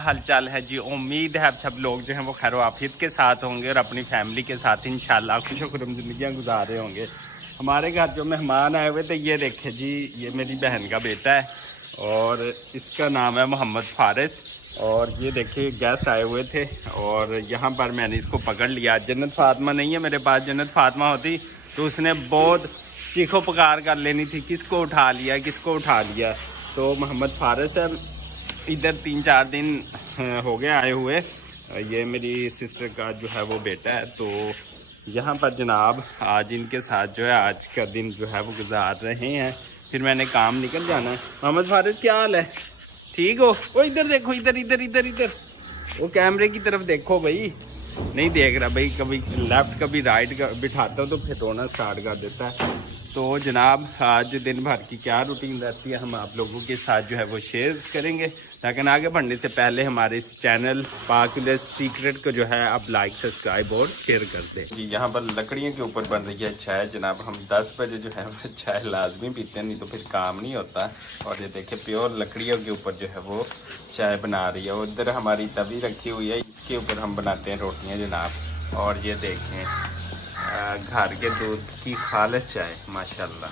हाल चाल है जी। उम्मीद है आप सब लोग जो हैं वो खैर आफियत के साथ होंगे और अपनी फैमिली के साथ इंशाल्लाह खुश खुरम ज़िंदगियाँ गुजार रहे होंगे। हमारे घर जो मेहमान आए हुए थे ये देखे जी, ये मेरी बहन का बेटा है और इसका नाम है मोहम्मद फारिस। और ये देखिए गेस्ट आए हुए थे और यहाँ पर मैंने इसको पकड़ लिया। जन्नत फातिमा नहीं है मेरे पास, जन्नत फातिमा होती तो उसने बहुत चीखो पुकार कर लेनी थी, किसको उठा लिया किसको उठा लिया। तो मोहम्मद फारिस है, इधर 3-4 दिन हो गए आए हुए। ये मेरी सिस्टर का जो है वो बेटा है। तो यहाँ पर जनाब आज इनके साथ जो है आज का दिन जो है वो गुजार रहे हैं, फिर मैंने काम निकल जाना है। मोहम्मद फारिस क्या हाल है, ठीक हो? वो इधर देखो, इधर इधर इधर इधर वो कैमरे की तरफ देखो भाई। नहीं देख रहा भाई, कभी लेफ्ट कभी राइट का बिठाता हूँ तो फिर रोना स्टार्ट कर देता है। तो जनाब आज दिन भर की क्या रूटीन रहती है हम आप लोगों के साथ जो है वो शेयर करेंगे। लेकिन आगे बढ़ने से पहले हमारे इस चैनल पाकिलेस सीक्रेट को जो है आप लाइक सब्सक्राइब और शेयर कर दें जी। यहाँ पर लकड़ियों के ऊपर बन रही है चाय जनाब। हम 10 बजे जो है वो चाय लाजमी पीते हैं, नहीं तो फिर काम नहीं होता। और ये देखें प्योर लकड़ियों के ऊपर जो है वो चाय बना रही है। उधर हमारी तवी रखी हुई है, इसके ऊपर हम बनाते हैं रोटियाँ जनाब। और ये देखें घर के दूध की खालिस चाय माशाल्लाह।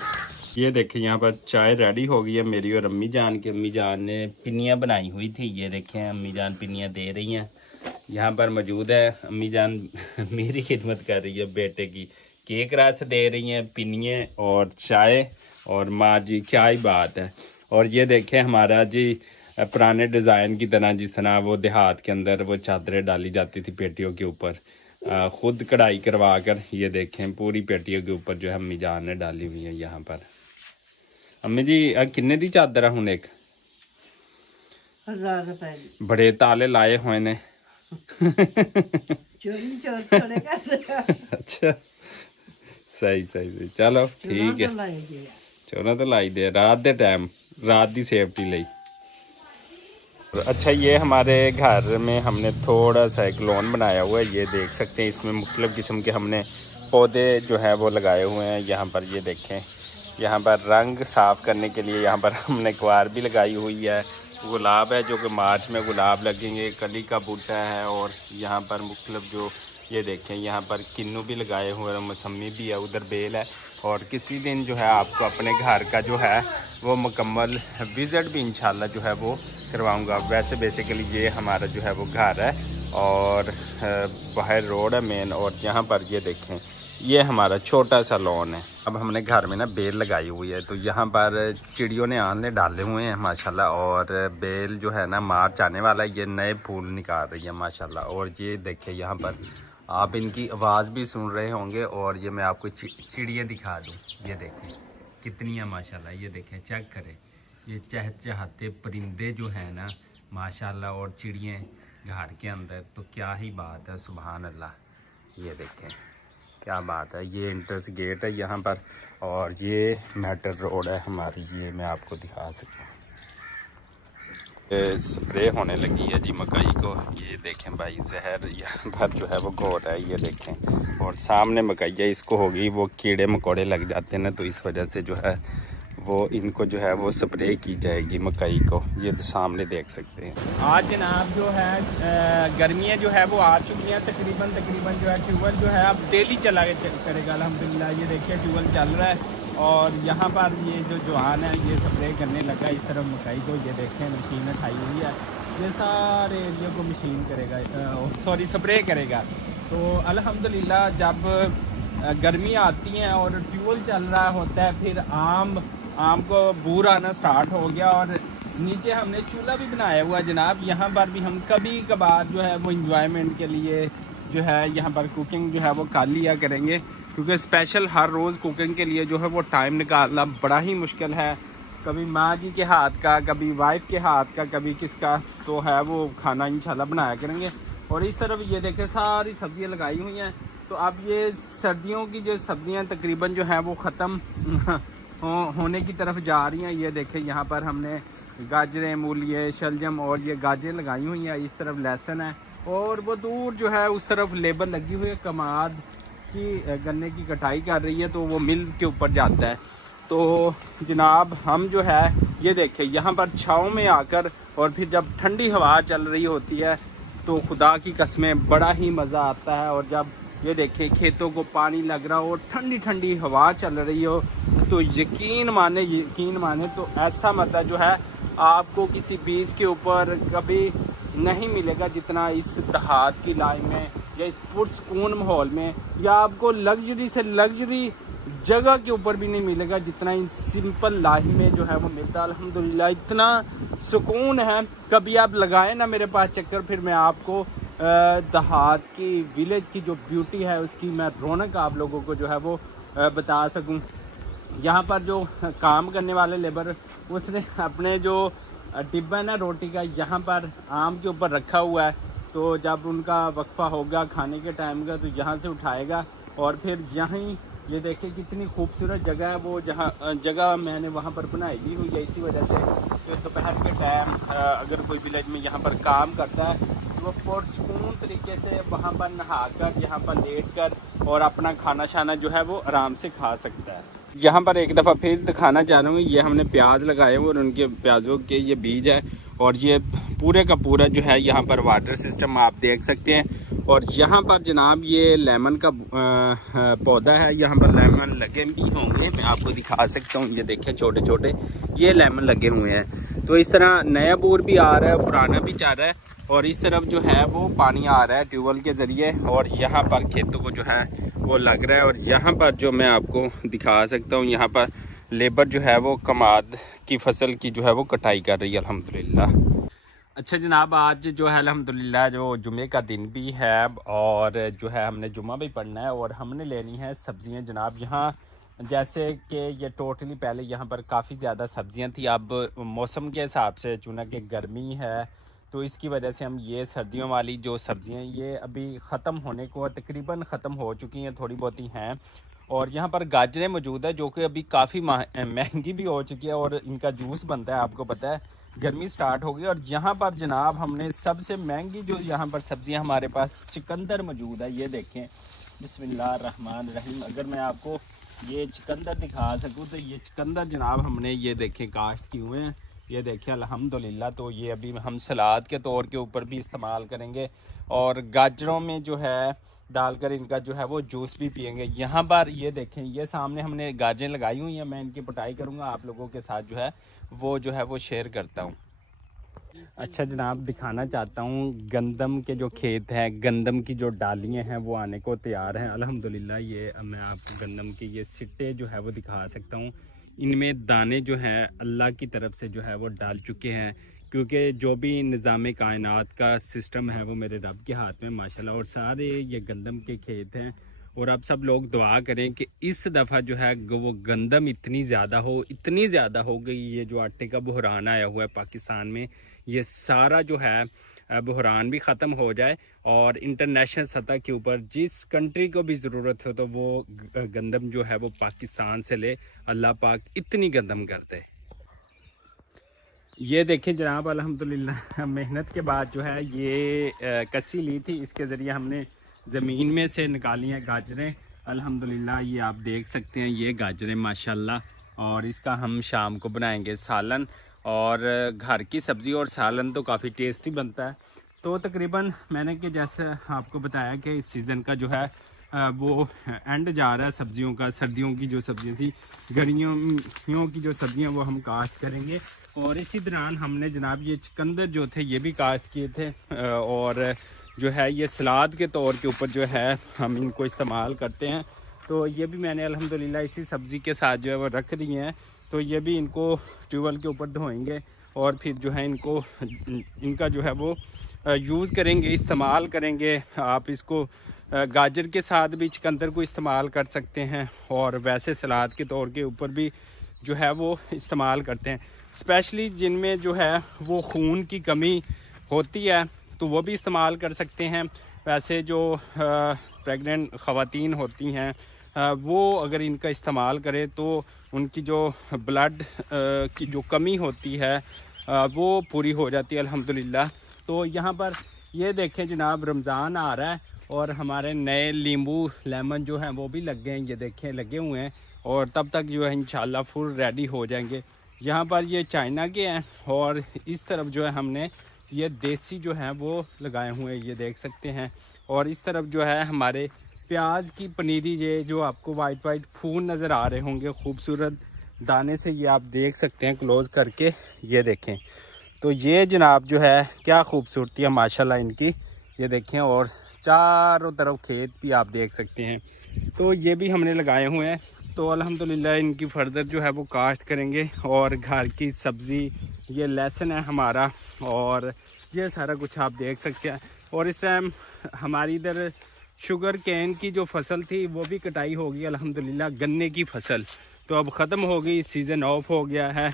ये देखें यहाँ पर चाय रेडी हो गई है मेरी और अम्मी जान की। अम्मी जान ने पिनियाँ बनाई हुई थी, ये देखें अम्मी जान पिनियाँ दे रही हैं। यहाँ पर मौजूद है अम्मी जान मेरी खिदमत कर रही है बेटे की, केक रस दे रही हैं, पिनियाँ और चाय। और माँ जी क्या ही बात है। और ये देखें हमारा जी पुराने डिज़ाइन की तरह, जिस तरह वो देहात के अंदर वो चादरें डाली जाती थी पेटियों के ऊपर, खुद कढ़ाई करवा कर ये देखें पूरी पेटियों के ऊपर जो है अम्मी जान ने डाली हुई है। यहाँ पर अम्मी जी किन्ने दी चादर है हुन? एक 1000 रुपए बड़े ताले लाए हुए ने अच्छा सही सही चलो ठीक है। चोना तो लाई दे रात दे टाइम, रात दी सेफ्टी लई। अच्छा ये हमारे घर में हमने थोड़ा सा एक लॉन बनाया हुआ है, ये देख सकते हैं। इसमें मुख्तलिफ़ किस्म के हमने पौधे जो हैं वो लगाए हुए हैं। यहाँ पर ये देखें, यहाँ पर रंग साफ़ करने के लिए यहाँ पर हमने क्वार भी लगाई हुई है। गुलाब है जो कि मार्च में गुलाब लगेंगे, कली का बूटा है। और यहाँ पर मुख्तलिफ़ जो ये देखें यहाँ पर किन्नू भी लगाए हुए हैं, मौसमी भी है, उधर बेल है। और किसी दिन जो है आपको अपने घर का जो है वो मुकम्मल विज़िट भी इंशाल्लाह जो है वो करवाऊंगा। वैसे बेसिकली ये हमारा जो है वो घर है और बाहर रोड है मेन। और यहाँ पर ये देखें ये हमारा छोटा सा लॉन है। अब हमने घर में ना बेल लगाई हुई है, तो यहाँ पर चिड़ियों ने आने डाले हुए हैं माशाल्लाह। और बेल जो है ना मार्च आने वाला है, ये नए फूल निकाल रही है माशाल्लाह। और ये देखें यहाँ पर आप इनकी आवाज़ भी सुन रहे होंगे। और ये मैं आपको चिड़ियाँ दिखा दूँ, ये देखें कितनी है माशाल्लाह। ये देखें चेक करें, ये चहचहाते परिंदे जो हैं ना माशाल्लाह। और चिड़ियाँ घर के अंदर, तो क्या ही बात है, सुभान अल्लाह। ये देखें क्या बात है। ये एंट्रेंस गेट है यहाँ पर और ये मेटल रोड है हमारी, ये मैं आपको दिखा सकता हूँ। स्प्रे होने लगी है जी मकई को, ये देखें भाई जहर यहाँ पर जो है वो घोट है, ये देखें। और सामने मकई है, इसको होगी वो कीड़े मकोड़े लग जाते हैं ना, तो इस वजह से जो है वो इनको जो है वो स्प्रे की जाएगी मकई को, ये सामने देख सकते हैं। आज जनाब जो है गर्मियाँ जो है वो आ चुकी हैं तकरीबन जो है ट्यूबवेल जो है अब डेली चला करेगा अल्हम्दुलिल्लाह। ये देखिए ट्यूबवेल चल रहा है और यहाँ पर ये जो जवान है ये स्प्रे करने लगा इस तरफ मकई को। ये देखें मशीन उठाई हुई है, ये सारे एरिया को मशीन करेगा, सॉरी स्प्रे करेगा। तो अल्हम्दुलिल्लाह जब गर्मी आती हैं और ट्यूबवेल चल रहा होता है, फिर आम को बूर आना स्टार्ट हो गया। और नीचे हमने चूल्हा भी बनाया हुआ जनाब, यहाँ पर भी हम कभी कभार जो है वो इंजॉयमेंट के लिए जो है यहाँ पर कुकिंग जो है वो कर लिया करेंगे, क्योंकि स्पेशल हर रोज़ कुकिंग के लिए जो है वो टाइम निकालना बड़ा ही मुश्किल है। कभी माँ जी के हाथ का, कभी वाइफ के हाथ का, कभी किसका, तो है वो खाना इंशाल्लाह बनाया करेंगे। और इस तरफ ये देखें सारी सब्जियाँ लगाई हुई हैं। तो अब ये सर्दियों की जो सब्जियाँ तकरीबन जो हैं वो ख़त्म होने की तरफ जा रही हैं। ये देखें यहाँ पर हमने गाजरें, मूलियाँ, शलजम और ये गाजरें लगाई हुई हैं। इस तरफ लहसुन है और वो दूर जो है उस तरफ लेबर लगी हुई है, कमाद की गन्ने की कटाई कर रही है, तो वो मिल के ऊपर जाता है। तो जनाब हम जो है ये देखें यहाँ पर छाँव में आकर और फिर जब ठंडी हवा चल रही होती है तो खुदा की कसमें बड़ा ही मज़ा आता है। और जब ये देखें खेतों को पानी लग रहा हो और ठंडी ठंडी हवा चल रही हो तो यकीन माने तो ऐसा मज़ा जो है आपको किसी बीच के ऊपर कभी नहीं मिलेगा जितना इस देहात की लाइन में या इस पुरसकून माहौल में, या आपको लग्जरी से लग्जरी जगह के ऊपर भी नहीं मिलेगा जितना इन सिंपल लाइफ में जो है वो मिलता है। अल्हम्दुलिल्लाह इतना सुकून है। कभी आप लगाएं ना मेरे पास चक्कर, फिर मैं आपको देहात की विलेज की जो ब्यूटी है उसकी मैं रौनक आप लोगों को जो है वो बता सकूं। यहाँ पर जो काम करने वाले लेबर उसने अपने जो डिब्बा ना रोटी का यहाँ पर आम के ऊपर रखा हुआ है, तो जब उनका वक्फा होगा खाने के टाइम का तो यहाँ से उठाएगा और फिर यहीं ये देखिए कितनी खूबसूरत जगह है वो जगह मैंने वहाँ पर बनाई भी हुई है। इसी वजह से तो दोपहर के टाइम अगर कोई विलेज में यहाँ पर काम करता है तो वो पुरसकून तरीके से वहाँ पर नहा कर यहाँ पर लेट कर और अपना खाना शाना जो है वो आराम से खा सकता है। यहाँ पर एक दफ़ा फिर दिखाना चाह रहा हूँ, ये हमने प्याज लगाए हुए और उनके प्याज़ों के ये बीज है और ये पूरे का पूरा जो है यहाँ पर वाटर सिस्टम आप देख सकते हैं। और यहाँ पर जनाब ये लेमन का पौधा है, यहाँ पर लेमन लगे भी होंगे, मैं आपको दिखा सकता हूँ। ये देखें छोटे छोटे ये लेमन लगे हुए हैं। तो इस तरह नया बोर भी आ रहा है, पुराना भी जा रहा है और इस तरफ जो है वो पानी आ रहा है ट्यूबवेल के ज़रिए और यहाँ पर खेतों को जो है वो लग रहा है। और यहाँ पर जो मैं आपको दिखा सकता हूँ, यहाँ पर लेबर जो है वो कमाद की फसल की जो है वो कटाई कर रही है अल्हम्दुलिल्लाह। अच्छा जनाब, आज जो है अल्हम्दुलिल्लाह जो जुमे का दिन भी है और जो है हमने जुमा भी पढ़ना है और हमने लेनी है सब्ज़ियाँ जनाब। यहाँ जैसे कि ये टोटली पहले यहाँ पर काफ़ी ज़्यादा सब्ज़ियाँ थी, अब मौसम के हिसाब से चूँकि गर्मी है तो इसकी वजह से हम ये सर्दियों वाली जो सब्ज़ियाँ ये अभी ख़त्म होने को तकरीबन ख़त्म हो चुकी हैं, थोड़ी बहुत ही हैं। और यहाँ पर गाजरें मौजूद है जो कि अभी काफ़ी महंगी भी हो चुकी है और इनका जूस बनता है, आपको पता है गर्मी स्टार्ट हो गई। और यहाँ पर जनाब हमने सबसे महंगी जो यहाँ पर सब्ज़ियाँ हमारे पास चुकंदर मौजूद है, ये देखें बिस्मिल्लाहिर्रहमानिर्रहीम। अगर मैं आपको ये चुकंदर दिखा सकूँ तो ये चुकंदर जनाब हमने ये देखें काश्त किए हुए हैं, ये देखिए अल्हम्दुलिल्लाह। तो ये अभी हम सलाद के तौर के ऊपर भी इस्तेमाल करेंगे और गाजरों में जो है डालकर इनका जो है वो जूस भी पियेंगे। यहाँ पर ये देखें ये सामने हमने गाजरें लगाई हुई हैं, मैं इनकी पटाई करूँगा, आप लोगों के साथ जो है वो शेयर करता हूँ। अच्छा जनाब, दिखाना चाहता हूँ गंदम के जो खेत हैं, गंदम की जो डालियाँ हैं वो आने को तैयार हैं अल्हम्दुलिल्लाह। ये मैं आपको गंदम के ये सिट्टे जो है वो दिखा सकता हूँ, इनमें दाने जो हैं अल्लाह की तरफ से जो है वो डाल चुके हैं, क्योंकि जो भी निज़ाम कायनात का सिस्टम है वो मेरे रब के हाथ में माशाल्लाह। और सारे ये गंदम के खेत हैं और आप सब लोग दुआ करें कि इस दफ़ा जो है वो गंदम इतनी ज़्यादा हो गई, ये जो आटे का बहरान आया हुआ है पाकिस्तान में, ये सारा जो है बहरान भी ख़त्म हो जाए और इंटरनेशनल सतह के ऊपर जिस कंट्री को भी ज़रूरत हो तो वो गंदम जो है वो पाकिस्तान से ले, अल्लाह पाक इतनी गंदम करते हैं। ये देखें जनाब अल्हम्दुलिल्लाह मेहनत के बाद जो है ये कस्सी ली थी, इसके ज़रिए हमने ज़मीन में से निकाली हैं गाजरें अल्हम्दुलिल्लाह। ये आप देख सकते हैं ये गाजरें माशाल्लाह, और इसका हम शाम को बनाएंगे सालन। और घर की सब्ज़ी और सालन तो काफ़ी टेस्टी बनता है। तो तकरीबन मैंने कि जैसे आपको बताया कि इस सीज़न का जो है वो एंड जा रहा है सब्जियों का। सर्दियों की जो सब्जियां थी, गर्मियों की जो सब्जियां वो हम काश्त करेंगे। और इसी दौरान हमने जनाब ये चुकंदर जो थे ये भी काश्त किए थे और जो है ये सलाद के तौर के ऊपर जो है हम इनको इस्तेमाल करते हैं। तो ये भी मैंने अल्हम्दुलिल्लाह इसी सब्ज़ी के साथ जो है वो रख दी हैं। तो ये भी इनको ट्यूबवेल के ऊपर धोएंगे और फिर जो है इनका जो है वो यूज़ करेंगे, इस्तेमाल करेंगे। आप इसको गाजर के साथ भी चुकंदर को इस्तेमाल कर सकते हैं और वैसे सलाद के तौर के ऊपर भी जो है वो इस्तेमाल करते हैं। स्पेशली जिनमें जो है वो खून की कमी होती है तो वो भी इस्तेमाल कर सकते हैं। वैसे जो प्रेग्नेंट ख़वातीन होती हैं वो अगर इनका इस्तेमाल करें तो उनकी जो ब्लड की जो कमी होती है वो पूरी हो जाती है अल्हम्दुलिल्लाह। तो यहाँ पर ये देखें जनाब रमज़ान आ रहा है और हमारे नए नींबू लेमन जो हैं वो भी लग गए हैं, ये देखें लगे हुए हैं और तब तक जो है इंशाल्लाह फुल रेडी हो जाएंगे। यहाँ पर ये चाइना के हैं और इस तरफ जो है हमने ये देसी जो है वो लगाए हुए हैं, ये देख सकते हैं। और इस तरफ जो है हमारे प्याज की पनीरी, ये जो आपको वाइट वाइट फूल नज़र आ रहे होंगे खूबसूरत दाने से, ये आप देख सकते हैं क्लोज़ करके, ये देखें। तो ये जनाब जो है क्या खूबसूरती है माशाल्लाह इनकी, ये देखें। और चारों तरफ खेत भी आप देख सकते हैं। तो ये भी हमने लगाए हुए हैं। तो अल्हम्दुलिल्लाह इनकी फर्दर जो है वो काश्त करेंगे। और घर की सब्ज़ी, ये लहसुन है हमारा, और ये सारा कुछ आप देख सकते हैं। और इस टाइम हमारी इधर शुगर कैन की जो फसल थी वो भी कटाई होगी अल्हम्दुलिल्लाह। गन्ने की फसल तो अब ख़त्म हो गई, सीज़न ऑफ हो गया है।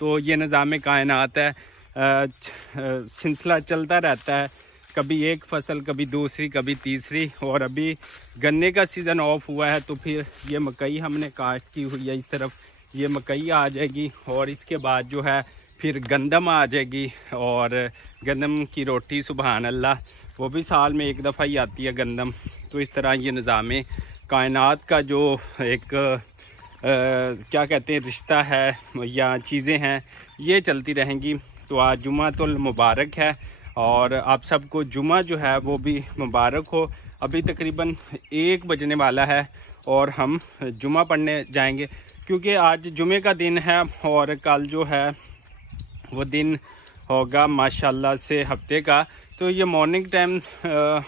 तो ये निज़ाम कायनात है, सिलसिला चलता रहता है, कभी एक फसल, कभी दूसरी, कभी तीसरी। और अभी गन्ने का सीज़न ऑफ हुआ है तो फिर ये मकई हमने काश्त की हुई है। इस तरफ ये मकई आ जाएगी और इसके बाद जो है फिर गंदम आ जाएगी। और गंदम की रोटी सुबहान अल्लाह, वो भी साल में एक दफ़ा ही आती है गंदम। तो इस तरह ये निज़ाम कायनात का जो एक क्या कहते हैं रिश्ता है या चीज़ें हैं, ये चलती रहेंगी। तो आज जुमातुल मुबारक है और आप सबको जुमा जो है वो भी मुबारक हो। अभी तकरीबन 1 बजने वाला है और हम जुमा पढ़ने जाएंगे, क्योंकि आज जुमे का दिन है और कल जो है वो दिन होगा माशाल्लाह से हफ्ते का। तो ये मॉर्निंग टाइम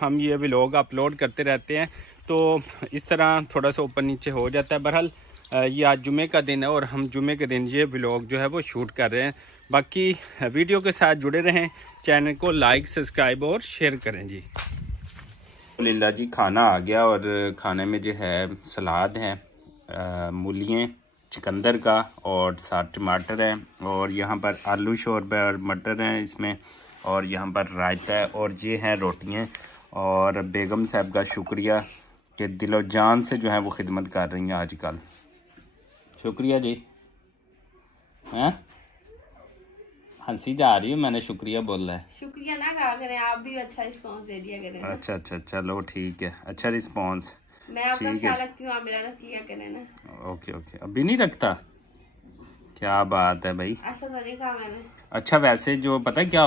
हम ये व्लॉग अपलोड करते रहते हैं, तो इस तरह थोड़ा सा ऊपर नीचे हो जाता है। बहरहाल ये आज जुमे का दिन है और हम जुमे के दिन ये व्लॉग जो है वो शूट कर रहे हैं। बाकी वीडियो के साथ जुड़े रहें, चैनल को लाइक, सब्सक्राइब और शेयर करें जी। अल्हम्दुलिल्लाह जी, खाना आ गया और खाने में जो है सलाद है, मूलियाँ, चुकंदर का, और साथ टमाटर है, और यहाँ पर आलू शोरबा और मटर हैं इसमें, और यहाँ पर रायता है, और ये हैं रोटियाँ। और बेगम साहब का शुक्रिया कि दिलो जान से जो है वो खिदमत कर रही हैं आजकल। शुक्रिया जी। हैं हंसी जा रही है, मैंने शुक्रिया बोला है। शुक्रिया ना कहा करें, आप भी अच्छा रिस्पांस दे दिया करें। अच्छा अच्छा, चलो ठीक है, अच्छा रिस्पांस। मैं आपका ख्याल रखती हूँ, आप मेरा रख लिया करें ना। ओके ओके, अभी नहीं रखता, क्या बात है भाई, ऐसा तो नहीं कहा मैंने। अच्छा वैसे जो पता है क्या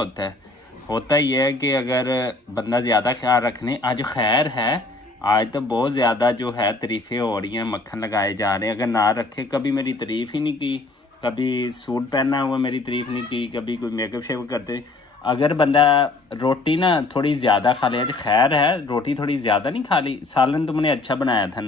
होता ही है कि अगर बंदा ज़्यादा ख्याल रखने, आज खैर है, आज तो बहुत ज़्यादा जो है तारीफ़ें हो रही हैं, मक्खन लगाए जा रहे हैं। अगर ना रखे, कभी मेरी तारीफ़ ही नहीं की, कभी सूट पहना हुआ मेरी तारीफ़ नहीं की, कभी कोई मेकअप शेकअप करते। अगर बंदा रोटी ना थोड़ी ज़्यादा खा ले, आज खैर है, रोटी थोड़ी ज़्यादा नहीं खा ली, सालन तुमने अच्छा बनाया था,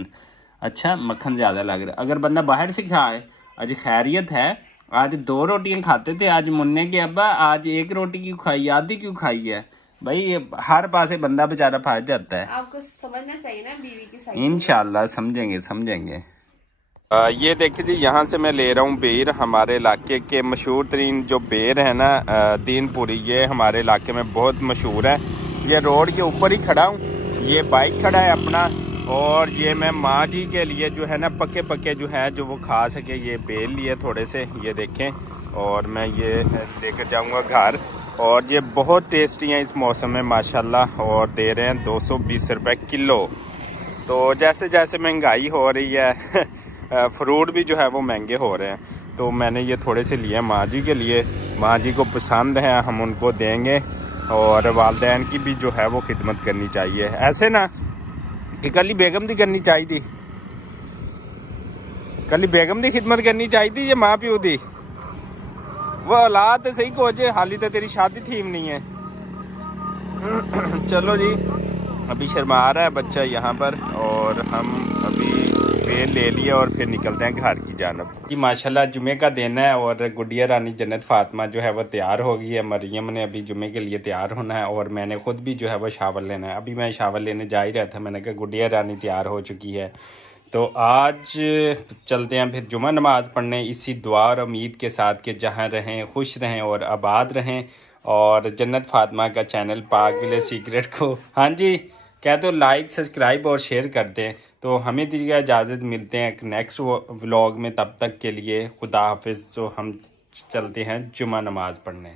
अच्छा मक्खन ज़्यादा लग रहा है। अगर बंदा बाहर से खाए, आज खैरियत है, आज 2 रोटियां खाते थे, आज मुन्ने के अब्बा आज 1 रोटी क्यों खाई, आधी क्यों खाई है भाई। ये हर पासे बंदा बेचारा फंस जाता है। आपको समझना चाहिए ना बीवी की साइड। इंशाल्लाह समझेंगे समझेंगे। ये देखिए जी, यहाँ से मैं ले रहा हूँ बेर, हमारे इलाके के मशहूर तरीन जो बेर है ना, दीनपुरी, ये हमारे इलाके में बहुत मशहूर है। ये रोड के ऊपर ही खड़ा हूँ, ये बाइक खड़ा है अपना, और ये मैं माँ जी के लिए जो है ना पके पके जो है जो वो खा सके, ये बेल लिए थोड़े से, ये देखें। और मैं ये लेकर जाऊँगा घर, और ये बहुत टेस्टी हैं इस मौसम में माशाल्लाह, और दे रहे हैं 220 रुपये किलो। तो जैसे जैसे महंगाई हो रही है फ्रूट भी जो है वो महंगे हो रहे हैं। तो मैंने ये थोड़े से लिए माँ जी के लिए, माँ जी को पसंद है, हम उनको देंगे। और वालदैन की भी जो है वो खिदमत करनी चाहिए, ऐसे ना कि कल बेगम की करनी चाहिए थी, कल बेगम की खिदमत करनी चाहिए थी, ये माँ प्यो की वो औलाद तो सही कुछ, हाली तो तेरी शादी थी नहीं है। चलो जी, अभी शर्मा रहा है बच्चा यहाँ पर, और हम अभी बेल ले लिए और फिर निकलते हैं घर की जानब जी। माशाल्लाह जुमे का दिन है और गुड़िया रानी जन्नत फातिमा जो है वो तैयार हो गई है। मरियम ने अभी जुमे के लिए तैयार होना है, और मैंने खुद भी जो है वो शावर लेना है। अभी मैं शावर लेने जा ही रहा था, मैंने कहा गुड़िया रानी तैयार हो चुकी है, तो आज चलते हैं फिर जुमा नमाज़ पढ़ने, इसी दुआ और उम्मीद के साथ कि जहाँ रहें खुश रहें और आबाद रहें, और जन्नत फातिमा का चैनल पाक विलेज सीक्रेट को, हाँ जी कह दो, लाइक सब्सक्राइब और शेयर कर दें। तो हमें दीजिएगा इजाज़त, मिलते हैं एक नेक्स्ट व्लॉग में, तब तक के लिए खुदा हाफिज़। जो हम चलते हैं जुमा नमाज़ पढ़ने।